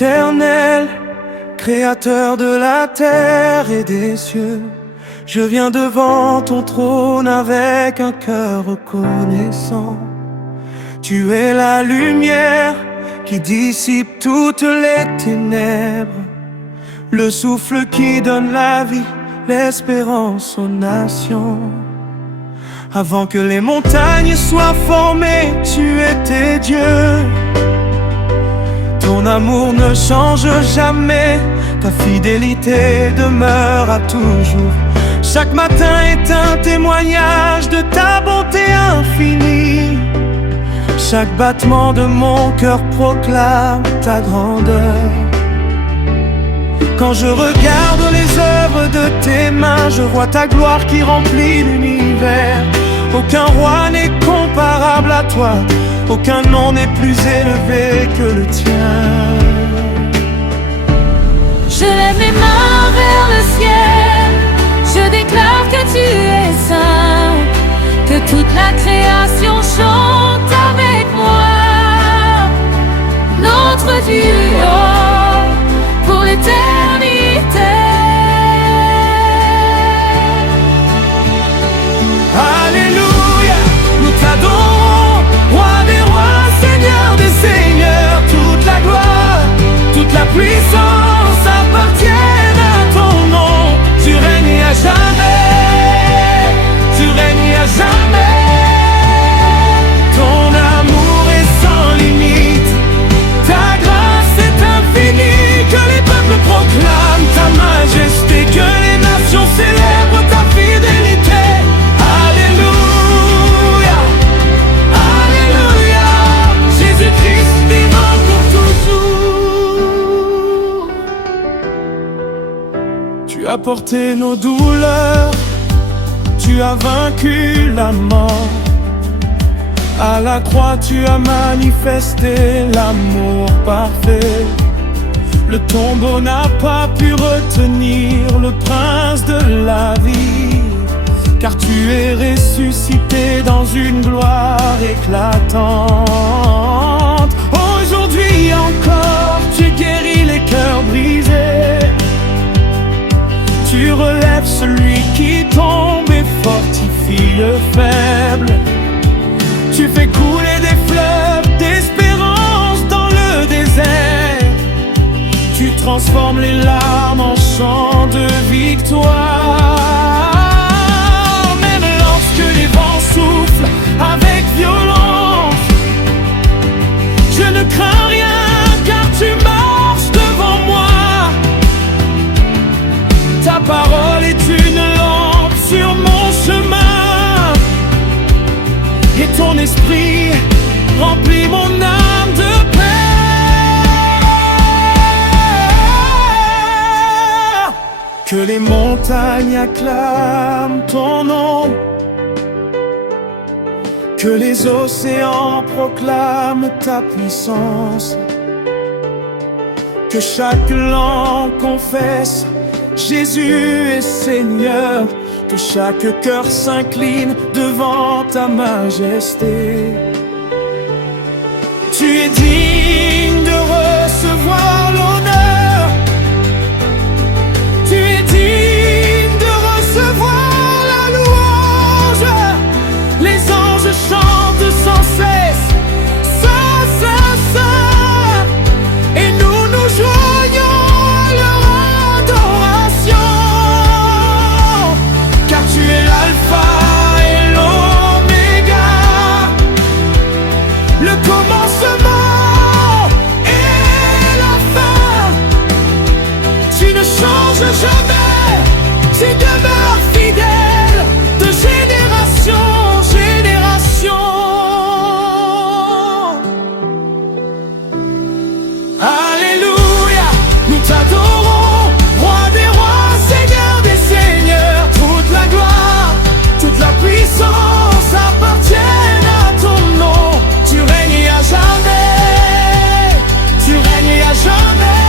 Éternel, Créateur de la terre et des cieux, je viens devant ton trône avec un cœur reconnaissant. Tu es la lumière qui dissipe toutes les ténèbres, le souffle qui donne la vie, l'espérance aux nations. Avant que les montagnes soient formées, tu étais Dieu. Ton amour ne change jamais, ta fidélité demeure à toujours. Chaque matin est un témoignage de ta bonté infinie. Chaque battement de mon cœur proclame ta grandeur. Quand je regarde les œuvres de tes mains, je vois ta gloire qui remplit l'univers. Aucun roi n'est comparable à toi, aucun nom n'est plus élevé que le tien. Je lève mes mains vers le ciel, je déclare que tu es saint, que toute la création chante avec moi. Notre Dieu, oh, pour l'éternité. Alléluia, nous t'adorons, roi des rois, seigneur des seigneurs. Toute la gloire, toute la puissance appartiennent à ton nom. Tu règnes à jamais, tu règnes à jamais. Ton amour est sans limite, ta grâce est infinie. Que les peuples proclament ta majesté, que les nations célèbrent ta fidélité. Alléluia, Alléluia, Jésus-Christ vivant pour toujours. Tu as porté nos douleurs, tu as vaincu la mort. À la croix tu as manifesté l'amour parfait. Le tombeau n'a pas pu retenir le prince de la vie, car tu es ressuscité dans une gloire éclatante. Aujourd'hui encore tu guéris les cœurs brisés, tu relèves celui qui tombe et fortifie le faible. Tu fais couler des fleuves d'espérance dans le désert, tu transformes les larmes en chants de victoire. Même lorsque les vents soufflent avec violence, je ne crains rien car tu marches devant moi. Ta parole est une lampe sur mon chemin, et ton esprit remplit mon âme de paix. Que les montagnes acclament ton nom, que les océans proclament ta puissance, que chaque langue confesse Jésus est Seigneur, que chaque cœur s'incline devant ta majesté. Tu es digne de recevoir l'honneur, tu es digne de recevoir la louange. Les anges chantent sans cesse, Saint, Saint, Saint, et nous nous joignons à leur adoration, car tu es l'alpha et l'oméga, le commencement et la fin. Tu ne changes jamais, tu demeures fidèle de génération en génération. Alléluia, nous t'adorons, roi des rois, seigneur des seigneurs. Toute la gloire, toute la puissance appartiennent à ton nom. Tu règnes à jamais, tu règnes à jamais.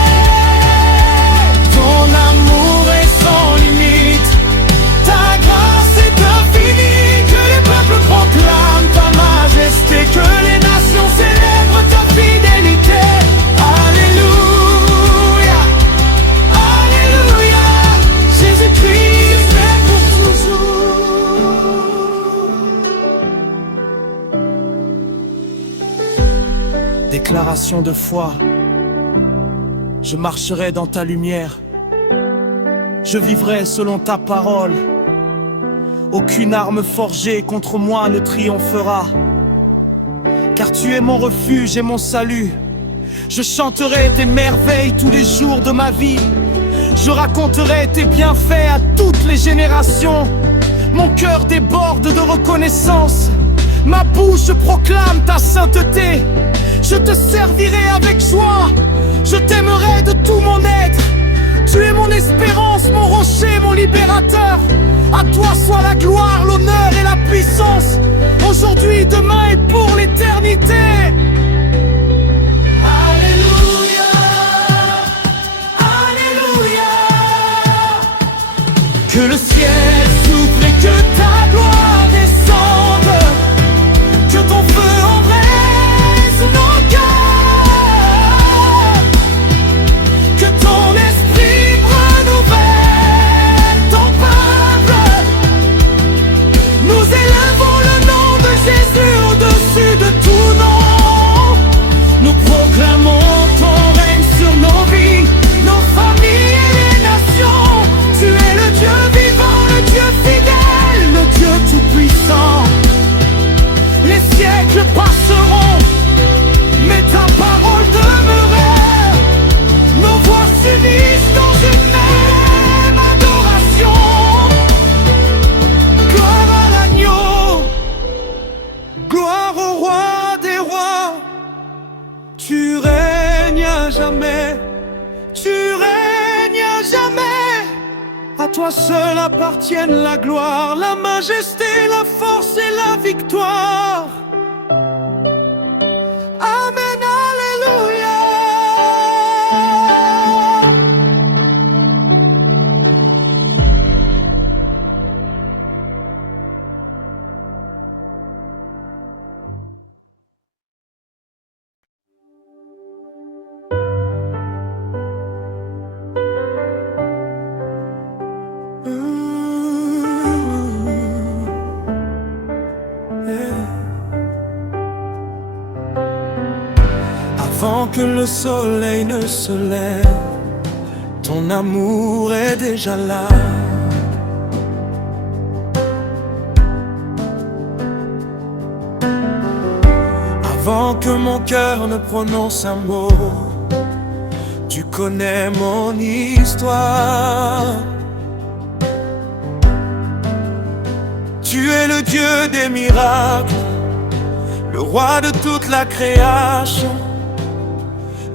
Ton amour est sans limite, déclaration de foi. Je marcherai dans ta lumière. Je vivrai selon ta parole. Aucune arme forgée contre moi ne triomphera. Car tu es mon refuge et mon salut. Je chanterai tes merveilles tous les jours de ma vie. Je raconterai tes bienfaits à toutes les générations. Mon cœur déborde de reconnaissance. Ma bouche proclame ta sainteté. Je te servirai avec joie. Je t'aimerai de tout mon être. Tu es mon espérance, mon rocher, mon libérateur. À toi soit la gloire, l'honneur et la puissance, aujourd'hui, demain et pour l'éternité. Alléluia, Alléluia. Que le ciel souffle et que ta gloire descende. Que ton feu embrasse nos cœurs. Que ton esprit renouvelle ton peuple. Nous élevons le nom de Jésus au-dessus de tout nom. Nous proclamons ton règne sur nos vies, nos familles et les nations. Tu es le Dieu vivant, le Dieu fidèle, le Dieu tout-puissant. Les siècles passeront, mais ta parole demeurera. Nos voix s'unissent dans une même adoration. Gloire à l'agneau, gloire au roi des rois. Tu règnes à jamais, tu règnes à jamais. À toi seul appartiennent la gloire, la majesté, la force et la victoire. Amen, Alléluia. Avant que le soleil ne se lève, ton amour est déjà là. Avant que mon cœur ne prononce un mot, tu connais mon histoire. Tu es le Dieu des miracles, le roi de toute la création.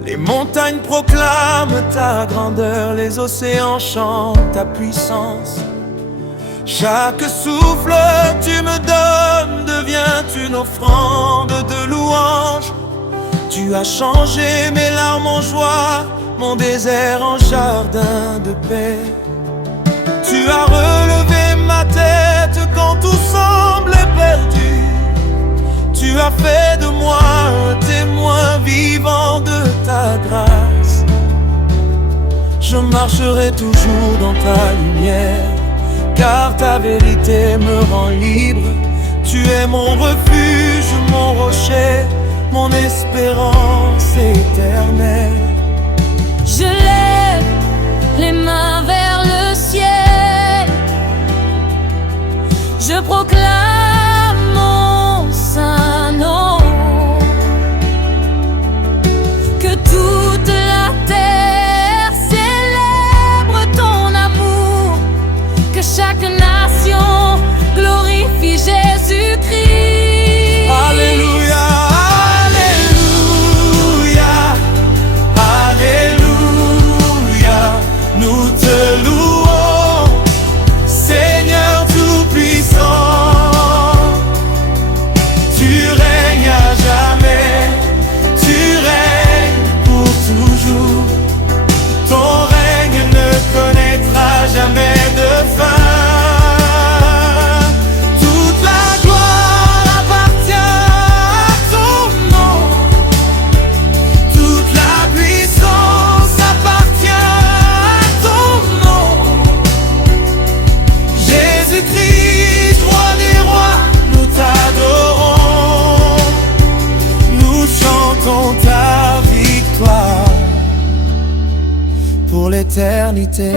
Les montagnes proclament ta grandeur, les océans chantent ta puissance. Chaque souffle tu me donnes devient une offrande de louange. Tu as changé mes larmes en joie, mon désert en jardin de paix. Tu as relevé ma tête quand tout semblait perdu. Tu as fait de moi un témoin vivant de ta grâce. Je marcherai toujours dans ta lumière, car ta vérité me rend libre. Tu es mon refuge, mon rocher, mon espérance éternelle. Je lève les mains vers le ciel. Je proclame mon saint nom. Que toute la terre célèbre ton amour. Que chaque nation glorifie Jésus-Christ. Alléluia, Alléluia, Alléluia. Nous te louons, Seigneur Tout-Puissant. Tu règnes à jamais, tu règnes pour toujours. Ton règne ne connaîtra jamais de fin. Toute la gloire appartient à ton nom. Toute la puissance appartient à ton l'éternité.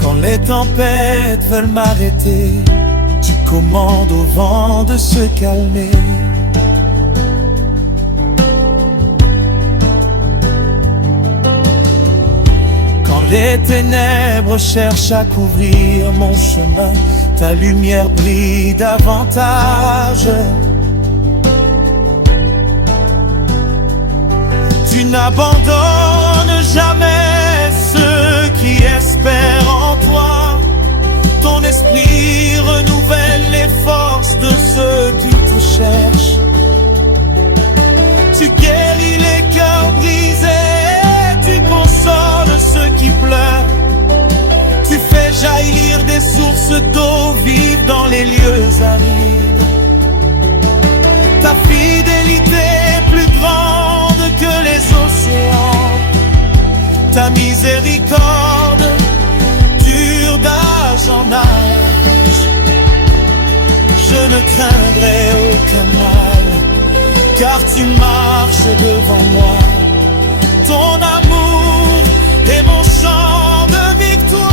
Quand les tempêtes veulent m'arrêter, tu commandes au vent de se calmer. Quand les ténèbres cherchent à couvrir mon chemin, ta lumière brille davantage. Tu n'abandonnes jamais ceux qui espèrent en toi. Ton esprit renouvelle les forces de ceux qui te cherchent. Tu guéris les cœurs brisés, tu consoles ceux qui pleurent. Tu fais jaillir des sources d'eau vive dans les lieux arides. Ta fidélité est plus grande que les océans. Ta miséricorde dure d'âge en âge. Je ne craindrai aucun mal, car tu marches devant moi. Ton amour est mon chant de victoire.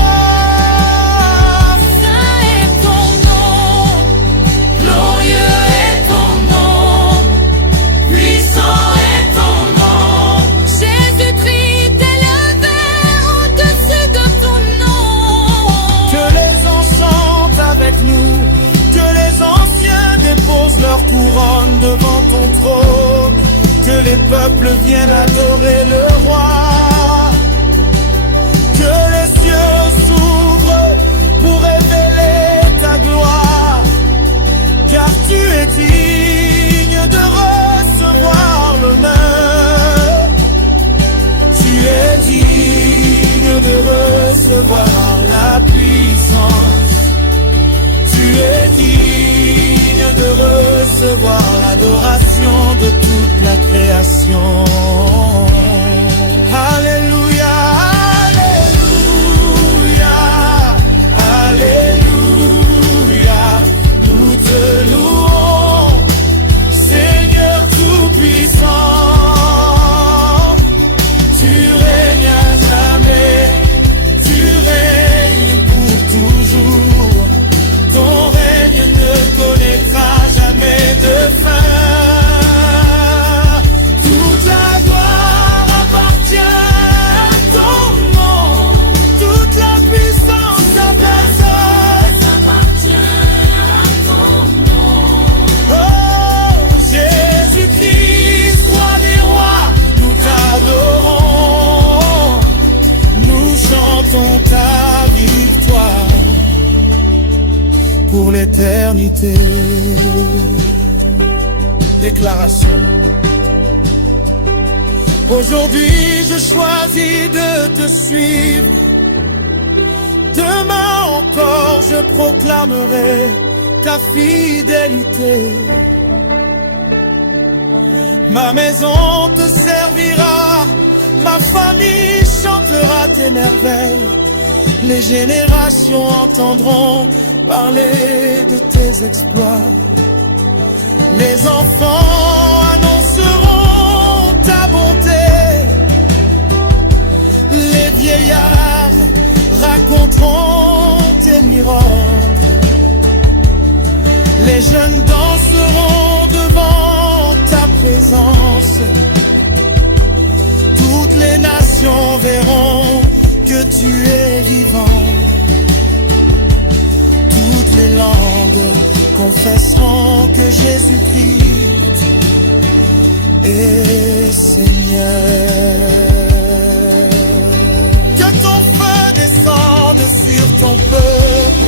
Saint est ton nom, glorieux est ton nom, puissant est ton nom. Jésus-Christ élevé au-dessus de ton nom. Que les ans sont avec nous, que les anciens déposent leur couronne devant ton trône, que les peuples viennent adorer le roi. Que les cieux s'ouvrent pour révéler ta gloire, car tu es digne de recevoir l'honneur. Tu es digne de recevoir la puissance. Tu es digne de recevoir l'adoration de toute la création. Alléluia, Alléluia, Alléluia. Nous te louons, Seigneur Tout-Puissant. Tu règnes à jamais, tu règnes pour toujours. Ton règne ne connaîtra jamais de fin. Toute la gloire appartient à ton nom. Toute la puissance t'appartient. Oh, Jésus-Christ, roi des rois, nous t'adorons. Nous chantons ta victoire pour l'éternité. Déclaration. Aujourd'hui je choisis de te suivre. Demain encore je proclamerai ta fidélité. Ma maison te servira, ma famille chantera tes merveilles. Les générations entendront parler de tes exploits. Les enfants annonceront ta bonté. Les vieillards raconteront tes miracles. Les jeunes danseront devant ta présence. Toutes les nations verront que tu es vivant. Toutes les langues confesseront que Jésus-Christ est Seigneur. Que ton feu descende sur ton peuple.